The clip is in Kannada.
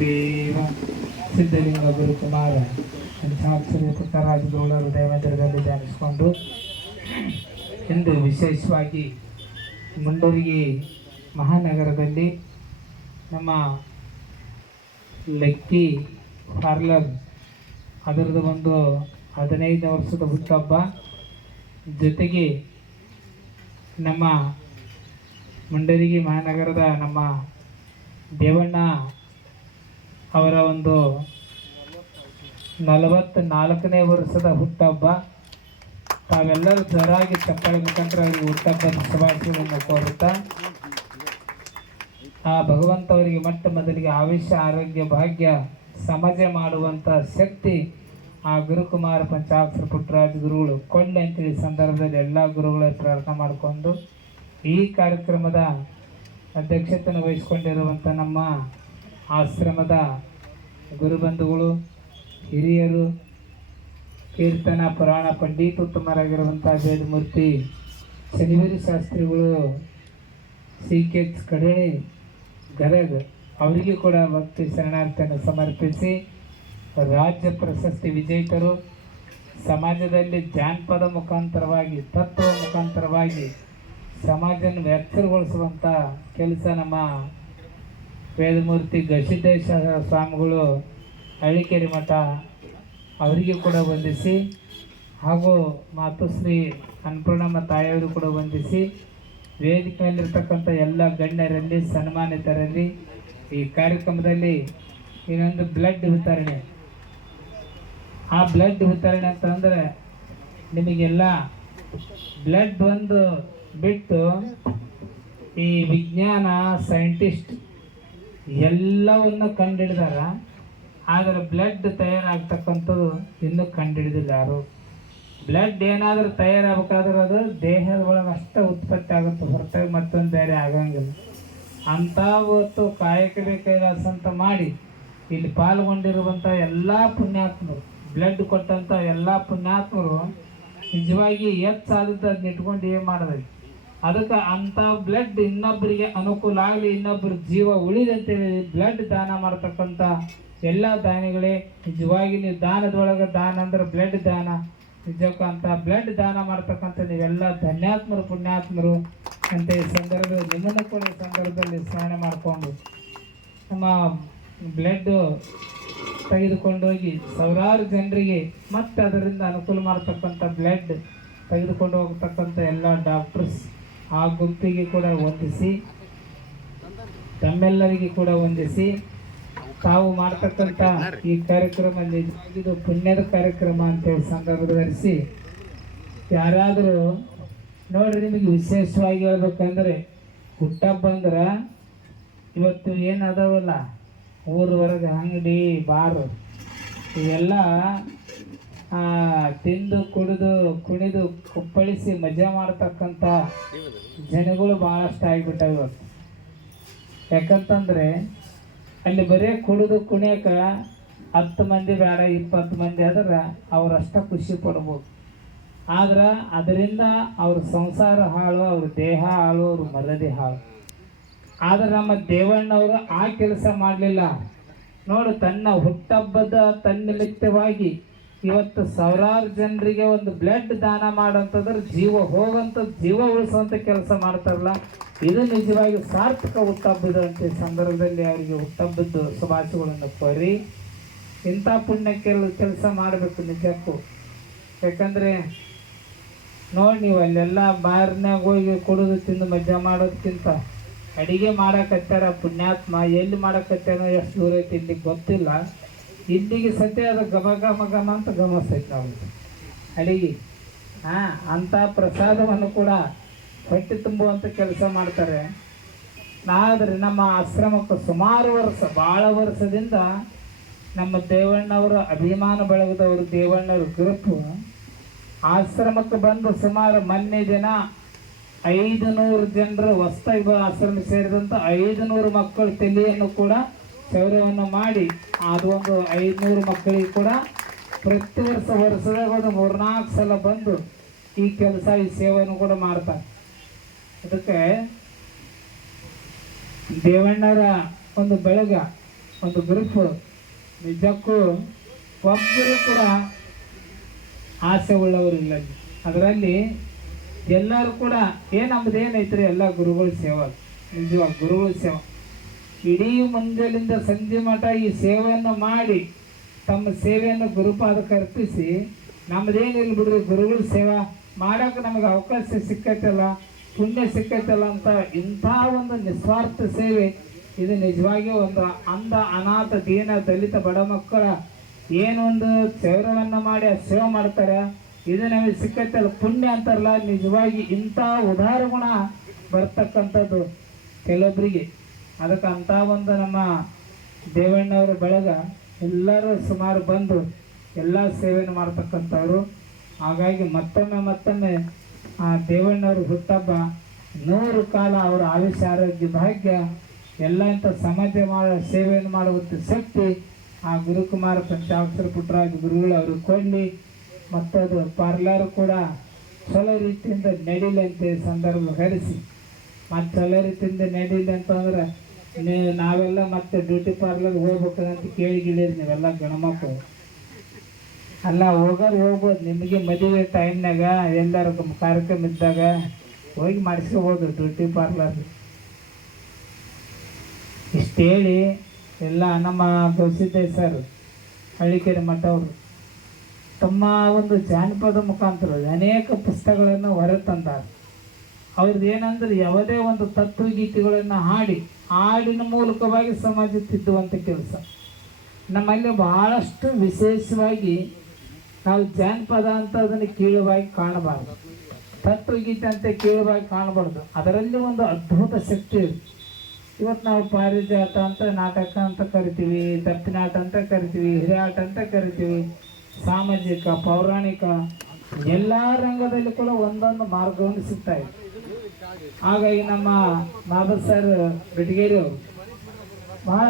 ದೇವ, ಸಿದ್ಧಲಿಂಗ ಗುರುಕುಮಾರ ಪಂಚಾಕ್ಷರಿ ಪುಟ್ಟರಾಜಗೌಡ ಹೃದಯ ಮಂದಿರದಲ್ಲಿ ಧ್ಯಾನಿಸಿಕೊಂಡು ಇಂದು ವಿಶೇಷವಾಗಿ ಮುಂಡರಿಗೆ ಮಹಾನಗರದಲ್ಲಿ ನಮ್ಮ ಲಕ್ಕಿ ಪಾರ್ಲರ್ ಅದರದ್ದು ಒಂದು ಹದಿನೈದು ವರ್ಷದ ಹುಟ್ಟುಹಬ್ಬ. ಜೊತೆಗೆ ನಮ್ಮ ಮುಂಡರಿಗೆ ಮಹಾನಗರದ ನಮ್ಮ ದೇವಣ್ಣ ಅವರ ಒಂದು ನಲವತ್ತ ನಾಲ್ಕನೇ ವರ್ಷದ ಹುಟ್ಟುಹಬ್ಬ. ತಾವೆಲ್ಲರೂ ಜರಾಗಿ ಚಪ್ಪಾಳೆ ಮುಖಾಂತರ ಅವರಿಗೆ ಹುಟ್ಟುಹಬ್ಬದ ಶುಭಾಶಯವನ್ನು ಕೋರುತ್ತಾ, ಆ ಭಗವಂತ ಅವರಿಗೆ ಮೊಟ್ಟ ಮೊದಲಿಗೆ ಆಯುಷ್ಯ ಆರೋಗ್ಯ, ಭಾಗ್ಯ, ಸಮಾಜ ಮಾಡುವಂಥ ಶಕ್ತಿ ಆ ಗುರುಕುಮಾರ ಪಂಚಾಕ್ಷರ ಪುಟ್ಟರಾಜ ಗುರುಗಳು ಕೊಳ್ಳೆ ಅಂತೇಳಿ ಸಂದರ್ಭದಲ್ಲಿ ಎಲ್ಲ ಗುರುಗಳ ಪ್ರಾರ್ಥನೆ ಮಾಡಿಕೊಂಡು ಈ ಕಾರ್ಯಕ್ರಮದ ಅಧ್ಯಕ್ಷತೆಯನ್ನು ವಹಿಸಿಕೊಂಡಿರುವಂಥ ನಮ್ಮ ಆಶ್ರಮದ ಗುರುಬಂಧುಗಳು, ಹಿರಿಯರು, ಕೀರ್ತನ, ಪುರಾಣ ಪಂಡಿತೋತ್ತಮರಾಗಿರುವಂಥ ವೇದಮೂರ್ತಿ, ಶನಿವೀರ ಶಾಸ್ತ್ರಿಗಳು ಸಿ ಕೆ ಕಡಳಿ ಗರಗ್ ಅವರಿಗೆ ಕೂಡ ಭಕ್ತಿ ಶರಣಾರ್ಥಿಯನ್ನು ಸಮರ್ಪಿಸಿ ರಾಜ್ಯ ಪ್ರಶಸ್ತಿ ವಿಜೇತರು ಸಮಾಜದಲ್ಲಿ ಜಾನಪದ ಮುಖಾಂತರವಾಗಿ, ತತ್ವ ಮುಖಾಂತರವಾಗಿ ಸಮಾಜನ ವ್ಯಕ್ತಗೊಳಿಸುವಂಥ ಕೆಲಸ ನಮ್ಮ ವೇದಮೂರ್ತಿ ಗಸಿದ್ದೇಶ ಸ್ವಾಮಿಗಳು ಹಳ್ಳಿಕೆರೆ ಮಠ ಅವರಿಗೆ ಕೂಡ ವಂದಿಸಿ ಹಾಗೂ ಮಾತುಶ್ರೀ ಅನ್ನಪೂರ್ಣಮ್ಮ ತಾಯಿಯವರು ಕೂಡ ವಂದಿಸಿ ವೇದಿಕೆಯಲ್ಲಿರ್ತಕ್ಕಂಥ ಎಲ್ಲ ಗಣ್ಯರಲ್ಲಿ, ಸನ್ಮಾನಿತರಲ್ಲಿ ಈ ಕಾರ್ಯಕ್ರಮದಲ್ಲಿ ಇನ್ನೊಂದು ಬ್ಲಡ್ ವಿತರಣೆ. ಆ ಬ್ಲಡ್ ವಿತರಣೆ ಅಂತಂದರೆ ನಿಮಗೆಲ್ಲ ಬ್ಲಡ್ ಒಂದು ಬಿಟ್ಟು ಈ ವಿಜ್ಞಾನ ಸೈಂಟಿಸ್ಟ್ ಎಲ್ಲವನ್ನು ಕಂಡುಹಿಡಿದಾರ ಆದರೆ ಬ್ಲಡ್ ತಯಾರಾಗ್ತಕ್ಕಂಥದ್ದು ಇನ್ನೂ ಕಂಡುಹಿಡಿದಿಲ್ಲ ಯಾರು. ಬ್ಲಡ್ ಏನಾದರೂ ತಯಾರಾಗಬೇಕಾದ್ರೆ ಅದು ದೇಹದ ಒಳಗೆ ಅಷ್ಟೇ ಉತ್ಪತ್ತಿ ಆಗುತ್ತೆ, ಹೊರತಾಗಿ ಮತ್ತೊಂದು ಬೇರೆ ಆಗಂಗಿಲ್ಲ. ಅಂಥ ಹೊತ್ತು ಕಾಯಕವೇ ಕೈಲಾಸ ಅಂತ ಮಾಡಿ ಇಲ್ಲಿ ಪಾಲ್ಗೊಂಡಿರುವಂಥ ಎಲ್ಲ ಪುಣ್ಯಾತ್ಮರು ಬ್ಲಡ್ ಕೊಟ್ಟಂಥ ಎಲ್ಲ ಪುಣ್ಯಾತ್ಮರು ನಿಜವಾಗಿ ಎತ್ತಾದದ್ದು ಅದನ್ನ ಇಟ್ಕೊಂಡು ಏನು ಮಾಡೋದು ಅದಕ್ಕೆ ಅಂಥ ಬ್ಲಡ್ ಇನ್ನೊಬ್ಬರಿಗೆ ಅನುಕೂಲ ಆಗಲಿ ಇನ್ನೊಬ್ಬರ ಜೀವ ಉಳಿದಂತೇಳಿ ಬ್ಲಡ್ ದಾನ ಮಾಡ್ತಕ್ಕಂಥ ಎಲ್ಲ ದಾನಿಗಳೇ, ನಿಜವಾಗಿ ನೀವು ದಾನದೊಳಗೆ ದಾನ ಅಂದ್ರೆ ಬ್ಲಡ್ ದಾನ. ನಿಜಕ್ಕೂ ಅಂತ ಬ್ಲಡ್ ದಾನ ಮಾಡ್ತಕ್ಕಂಥ ನೀವೆಲ್ಲ ಧನ್ಯಾತ್ಮರು, ಪುಣ್ಯಾತ್ಮರು ಅಂತ ಈ ಸಂದರ್ಭದಲ್ಲಿ ನಿಮ್ಮನ್ನು ಕೂಡ ಈ ಸಂದರ್ಭದಲ್ಲಿ ಸ್ಮರಣೆ ಮಾಡಿಕೊಂಡು ನಮ್ಮ ಬ್ಲಡ್ ತೆಗೆದುಕೊಂಡೋಗಿ ಸಾವಿರಾರು ಜನರಿಗೆ ಮತ್ತೆ ಅದರಿಂದ ಅನುಕೂಲ ಮಾಡ್ತಕ್ಕಂಥ ಬ್ಲಡ್ ತೆಗೆದುಕೊಂಡು ಹೋಗ್ತಕ್ಕಂಥ ಎಲ್ಲ ಡಾಕ್ಟರ್ಸ್ ಆ ಗುಂಪಿಗೆ ಕೂಡ ವಂದಿಸಿ, ತಮ್ಮೆಲ್ಲರಿಗೆ ಕೂಡ ವಂದಿಸಿ. ತಾವು ಮಾಡ್ತಕ್ಕಂಥ ಈ ಕಾರ್ಯಕ್ರಮ ಇದು ಪುಣ್ಯದ ಕಾರ್ಯಕ್ರಮ ಅಂತೇಳಿ ಸಂದರ್ಭದಲ್ಲಿ ಯಾರಾದರೂ ನೋಡ್ರಿ ನಿಮಗೆ ವಿಶೇಷವಾಗಿ ಹೇಳ್ಬೇಕಂದ್ರೆ ಹುಟ್ಟ ಅಂದ್ರೆ ಇವತ್ತು ಏನು ಅದಾವಲ್ಲ? ಊರವರೆಗೆ ಅಂಗಡಿ ಬಾರು, ಇವೆಲ್ಲ ತಿಂದು, ಕುಡಿದು, ಕುಣಿದು, ಕುಪ್ಪಳಿಸಿ ಮಜಾ ಮಾಡ್ತಕ್ಕಂಥ ಜನಗಳು ಭಾಳಷ್ಟು ಆಗಿಬಿಟ್ಟವೆ ಇವತ್ತು. ಯಾಕಂತಂದರೆ, ಅಲ್ಲಿ ಬರೀ ಕುಡಿದು, ಕುಣಿಯಕ ಹತ್ತು ಮಂದಿ ಬೇಡ ಇಪ್ಪತ್ತು ಮಂದಿ ಆದ್ರೆ ಅವರಷ್ಟ ಖುಷಿ ಪಡ್ಬೋದು. ಆದ್ರೆ ಅದರಿಂದ ಅವ್ರ ಸಂಸಾರ ಹಾಳು, ಅವ್ರ ದೇಹ ಹಾಳು, ಅವ್ರ ಮರದಿ ಹಾಳು. ಆದ್ರೆ ನಮ್ಮ ದೇವಣ್ಣವರು ಆ ಕೆಲಸ ಮಾಡಲಿಲ್ಲ. ನೋಡು, ತನ್ನ ಹುಟ್ಟಹಬ್ಬದ ತನ್ನಿಮಿತ್ತವಾಗಿ ಇವತ್ತು ಸಾವಿರಾರು ಜನರಿಗೆ ಒಂದು ಬ್ಲಡ್ ದಾನ ಮಾಡೋಂಥದ್ರ ಜೀವ ಹೋಗಂತ ಜೀವ ಉಳಿಸುವಂಥ ಕೆಲಸ ಮಾಡ್ತಾರಲ್ಲ, ಇದು ನಿಜವಾಗಿ ಸಾರ್ಥಕ ಹುಟ್ಟಹಬ್ಬದ ಅಂತ ಸಂದರ್ಭದಲ್ಲಿ ಅವರಿಗೆ ಹುಟ್ಟಬ್ಬದ ಶುಭಾಶಯಗಳನ್ನು ಕೋರಿ ಇಂಥ ಪುಣ್ಯ ಕೆಲ, ಕೆಲಸ ಮಾಡಬೇಕು ನಿಜಕ್ಕೂ. ಯಾಕಂದರೆ ನೋಡಿ ನೀವು ಅಲ್ಲೆಲ್ಲ ಬಾರ್ನಾಗ ಹೋಗಿ ಕುಡಿದು ತಿಂದು ಮಜ್ಜ ಮಾಡೋದಕ್ಕಿಂತ ಅಡಿಗೆ ಮಾಡಕತ್ತಾರ ಪುಣ್ಯಾತ್ಮ, ಎಲ್ಲಿ ಮಾಡೋಕತ್ತಾರೋ ಎಷ್ಟು ದೂರ ಐತಿ ಗೊತ್ತಿಲ್ಲ. ಇಲ್ಲಿಗೆ ಸತ್ಯ ಅದು ಗಮ ಗಮ ಗಮ ಅಂತ ಗಮ ಸಹಿತ ಅಡಿಗೆ ಹಾಂ, ಅಂಥ ಪ್ರಸಾದವನ್ನು ಕೂಡ ಹೊಟ್ಟೆ ತುಂಬುವಂಥ ಕೆಲಸ ಮಾಡ್ತಾರೆ. ಆದರೆ ನಮ್ಮ ಆಶ್ರಮಕ್ಕೆ ಸುಮಾರು ವರ್ಷ ಭಾಳ ವರ್ಷದಿಂದ ನಮ್ಮ ದೇವಣ್ಣವರ ಅಭಿಮಾನ ಬಳಗದವರು ದೇವಣ್ಣವ್ರ ಗ್ರೂಪು ಆಶ್ರಮಕ್ಕೆ ಬಂದು ಸುಮಾರು ಮೊನ್ನೆ ದಿನ ಐದು ನೂರು ಜನರು ಹೊಸ್ತಾಗಿ ಆಶ್ರಮ ಸೇರಿದಂಥ ಐದು ನೂರು ಮಕ್ಕಳ ತಲೆಯನ್ನು ಕೂಡ ಚೌರ್ಯವನ್ನು ಮಾಡಿ ಅದು ಒಂದು ಐದುನೂರು ಮಕ್ಕಳಿಗೆ ಕೂಡ ಪ್ರತಿ ವರ್ಷ ವರ್ಷದಾಗ ಒಂದು ಮೂರ್ನಾಲ್ಕು ಸಲ ಬಂದು ಈ ಕೆಲಸ, ಈ ಸೇವೆಯನ್ನು ಕೂಡ ಮಾಡ್ತಾರೆ. ಅದಕ್ಕೆ ದೇವಣ್ಣರ ಒಂದು ಬೆಳಗ, ಒಂದು ಗ್ರೂಪ್ ನಿಜಕ್ಕೂ ಒಬ್ಬರು ಕೂಡ ಆಸೆ ಉಳ್ಳವರು ಇಲ್ಲಿ. ಅದರಲ್ಲಿ ಎಲ್ಲರೂ ಕೂಡ ಏ ನಮ್ಮದೇನೈತ್ರಿ ಎಲ್ಲ ಗುರುಗಳ ಸೇವೆ ನಿಜವಾಗ ಗುರುಗಳ ಸೇವೆ. ಇಡೀ ಮುಂಜಾನಿಂದ ಸಂಜೆ ಮಠ ಈ ಸೇವೆಯನ್ನು ಮಾಡಿ ತಮ್ಮ ಸೇವೆಯನ್ನು ಗುರುಪಾದಕ್ಕೆ ಅರ್ಪಿಸಿ ನಮ್ದೇನಿಲ್ಲ ಬಿಡ್ರಿ, ಗುರುಗಳ ಸೇವಾ ಮಾಡಕ್ಕೆ ನಮಗೆ ಅವಕಾಶ ಸಿಕ್ಕೈತಲ್ಲ, ಪುಣ್ಯ ಸಿಕ್ಕೈತಲ್ಲ ಅಂತ ಇಂಥ ಒಂದು ನಿಸ್ವಾರ್ಥ ಸೇವೆ. ಇದು ನಿಜವಾಗಿಯೂ ಒಂದು ಅಂಧ, ಅನಾಥ, ದೀನ, ದಲಿತ ಬಡ ಮಕ್ಕಳ ಏನೊಂದು ಸೇವರವನ್ನು ಮಾಡಿ ಆ ಸೇವೆ ಮಾಡ್ತಾರೆ. ಇದು ನಮಗೆ ಸಿಕ್ಕೈತಲ್ಲ, ಪುಣ್ಯ ಅಂತಾರಲ್ಲ, ನಿಜವಾಗಿ ಇಂಥ ಉದಾರ ಗುಣ ಬರ್ತಕ್ಕಂಥದ್ದು. ಕೆಲವೊಬ್ಬರಿಗೆ ಅದಕ್ಕೆ ಅಂಥ ಒಂದು ನಮ್ಮ ದೇವಣ್ಣವರ ಬೆಳಗ ಎಲ್ಲರೂ ಸುಮಾರು ಬಂದು ಎಲ್ಲ ಸೇವೆಯನ್ನು ಮಾಡ್ತಕ್ಕಂಥವ್ರು. ಹಾಗಾಗಿ ಮತ್ತೊಮ್ಮೆ ಮತ್ತೊಮ್ಮೆ ಆ ದೇವಣ್ಣವ್ರ ಹುಟ್ಟಬ್ಬ ನೂರು ಕಾಲ ಅವರ ಆಯುಷ್ಯ, ಆರೋಗ್ಯ, ಭಾಗ್ಯ, ಎಲ್ಲ ಇಂಥ ಸಮಾಜ ಮಾಡ, ಸೇವೆಯನ್ನು ಮಾಡುವಂಥ ಶಕ್ತಿ ಆ ಗುರುಕುಮಾರ ಪಂಚಾಕ್ಷರ ಪುಟ್ಟರಾಜ ಗುರುಗಳು ಅವರು ಕೊಡಲಿ. ಮತ್ತದು ಪಾರ್ಲರ್ ಕೂಡ ಚಲೋ ರೀತಿಯಿಂದ ನಡೀಲಿ ಅಂತ ಸಂದರ್ಭ ಹರಿಸಿ. ಮತ್ತು ಚಲೋ ರೀತಿಯಿಂದ ನಡೀಲಿ ಅಂತಂದ್ರೆ ನೀವು ನಾವೆಲ್ಲ ಮತ್ತೆ ಬ್ಯೂಟಿ ಪಾರ್ಲರ್ ಹೋಗ್ಬೇಕಂತ ಕೇಳಿ ಗಿಳಿರಿ ನೀವೆಲ್ಲ ಗಣಮಕ್ಕಳು ಅಲ್ಲ, ಹೋಗೋರು ಹೋಗ್ಬೋದು. ನಿಮಗೆ ಮದುವೆ ಟೈಮ್ನಾಗ ಎಲ್ಲರ ಕಾರ್ಯಕ್ರಮ ಇದ್ದಾಗ ಹೋಗಿ ಮಾಡಿಸ್ಕೋಬೋದು ಬ್ಯೂಟಿ ಪಾರ್ಲರ್ ಇಷ್ಟೇಳಿ ಎಲ್ಲ ನಮ್ಮ ಪ್ರಸಿದ್ಧ ಸರ್ ಹಳ್ಳಿಕೆರೆ ಮಠ ಅವರು ತಮ್ಮ ಒಂದು ಜಾನಪದ ಮುಖಾಂತರ ಅನೇಕ ಪುಸ್ತಕಗಳನ್ನು ಹೊರತಂದಾರೆ ಅವ್ರದ್ದು ಏನಂದ್ರೆ ಯಾವುದೇ ಒಂದು ತತ್ವಗೀತೆಗಳನ್ನು ಹಾಡಿ ಹಾಡಿನ ಮೂಲಕವಾಗಿ ಸಮಾಜ ತಿದ್ದುವಂಥ ಕೆಲಸ. ನಮ್ಮಲ್ಲಿ ಬಹಳಷ್ಟು ವಿಶೇಷವಾಗಿ ನಾವು ಜಾನಪದ ಅಂತ ಅದನ್ನು ಕೀಳುವಾಗಿ ಕಾಣಬಾರ್ದು. ತತ್ವಗೀತೆ ಅಂತ ಕೀಳುವಾಗಿ ಕಾಣಬಾರ್ದು. ಅದರಲ್ಲಿ ಒಂದು ಅದ್ಭುತ ಶಕ್ತಿ ಇದೆ. ಇವತ್ತು ನಾವು ಪಾರಿಜಾತ ಅಂತ, ನಾಟಕ ಅಂತ ಕರಿತೀವಿ ದತ್ತಿನಾಟ ಅಂತ ಕರಿತೀವಿ, ಹಿರಿಯಾಟ ಅಂತ ಕರಿತೀವಿ, ಸಾಮಾಜಿಕ, ಪೌರಾಣಿಕ, ಎಲ್ಲ ರಂಗದಲ್ಲಿ ಕೂಡ ಒಂದೊಂದು ಮಾರ್ಗವನ್ನು ಸಿಗ್ತಾ ಇದೆ. ಹಾಗಾಗಿ ನಮ್ಮ ಮಾಬರ್ ಸರ್ ಬೆಟಗೇರಿ ಅವರು ಬಹಳ